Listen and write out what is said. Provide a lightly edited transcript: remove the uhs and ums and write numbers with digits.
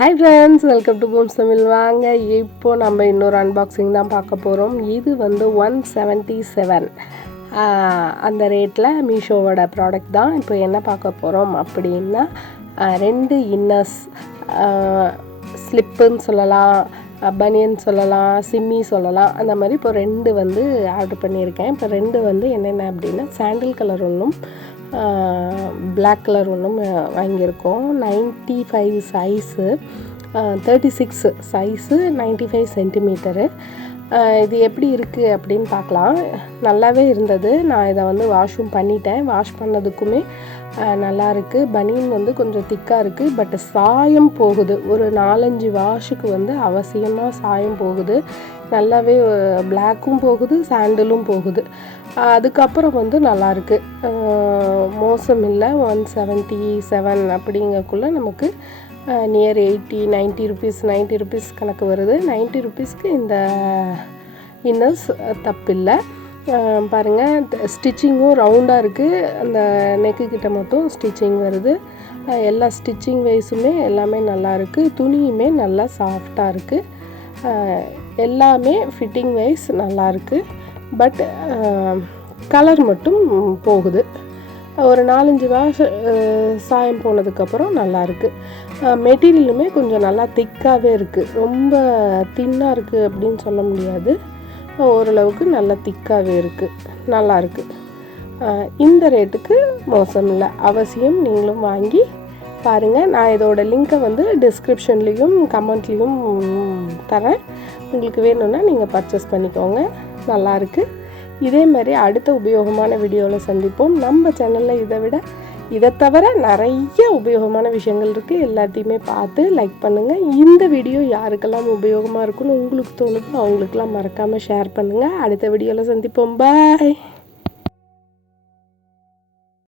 Hi friends, welcome to Boom Samil வாங்க. இப்போ நம்ம இன்னொரு அன்பாக்சிங் தான் பார்க்க போகிறோம். இது வந்து 177 அந்த ரேட்டில் மீஷோவோட ப்ராடக்ட் தான். இப்போ என்ன பார்க்க போகிறோம் அப்படின்னா 2 இன்னர்ஸ், ஸ்லிப்புன்னு சொல்லலாம், பனியன் சொல்லலாம், சிம்மி சொல்லலாம். அந்த மாதிரி இப்போ 2 வந்து ஆர்டர் பண்ணியிருக்கேன். இப்போ 2 வந்து என்னென்ன அப்படின்னா சாண்டில் கலர் ஒன்றும் பிளாக் கலர் ஒன்றும் வாங்கியிருக்கோம். 95 சைஸு, 36 சைஸு, 95 சென்டிமீட்டரு. இது எப்படி இருக்குது அப்படின்னு பார்க்கலாம். நல்லாவே இருந்தது. நான் இதை வந்து வாஷும் பண்ணிட்டேன். வாஷ் பண்ணதுக்குமே நல்லா இருக்குது. பனியன் வந்து கொஞ்சம் திக்காக இருக்குது, பட் சாயம் போகுது. ஒரு 4-5 வாஷுக்கு வந்து அவசியமாக சாயம் போகுது. நல்லாவே பிளாக்கும் போகுது, சாண்டலும் போகுது. அதுக்கப்புறம் வந்து நல்லாயிருக்கு, மோசம் இல்லை. 177 அப்படிங்கக்குள்ளே நமக்கு நியர் 90 ருபீஸ், 90 ருபீஸ் கணக்கு வருது. 90 ருபீஸ்க்கு இந்த இன்னர்ஸ் தப்பில்லை. பாருங்கள், ஸ்டிச்சிங்கும் ரவுண்டாக இருக்குது. அந்த நெக்கு கிட்ட மட்டும் ஸ்டிச்சிங் வருது. எல்லா ஸ்டிச்சிங் வைஸுமே எல்லாமே நல்லா இருக்குது. துணியுமே நல்லா சாஃப்டாக இருக்குது. எல்லாமே ஃபிட்டிங் வைஸ் நல்லாயிருக்கு. பட் கலர் மட்டும் போகுது. ஒரு 4-5 வாஷ் சாயம் போனதுக்கப்புறம் நல்லாயிருக்கு. மெட்டீரியலுமே கொஞ்சம் நல்லா திக்காகவே இருக்குது. ரொம்ப தின்னாக இருக்குது அப்படின்னு சொல்ல முடியாது. ஓரளவுக்கு நல்லா திக்காகவே இருக்குது. நல்லாயிருக்கு. இந்த ரேட்டுக்கு மோசம் இல்லை. அவசியம் நீங்களும் வாங்கி பாருங்கள். நான் இதோட லிங்க்கை வந்து டிஸ்கிரிப்ஷன்லேயும் கமெண்ட்லேயும் தரேன். உங்களுக்கு வேணும்னா நீங்கள் பர்ச்சேஸ் பண்ணிக்கோங்க. நல்லாயிருக்கு. இதே மாதிரி அடுத்த உபயோகமான வீடியோவில் சந்திப்போம். நம்ம சேனலில் இதை தவிர நிறைய உபயோகமான விஷயங்கள் இருக்குது. எல்லாத்தையுமே பார்த்து லைக் பண்ணுங்கள். இந்த வீடியோ யாருக்கெல்லாம் உபயோகமாக இருக்குன்னு உங்களுக்கு தோணுதோ அவங்களுக்கெல்லாம் மறக்காமல் ஷேர் பண்ணுங்கள். அடுத்த வீடியோவில் சந்திப்போம். பாய்.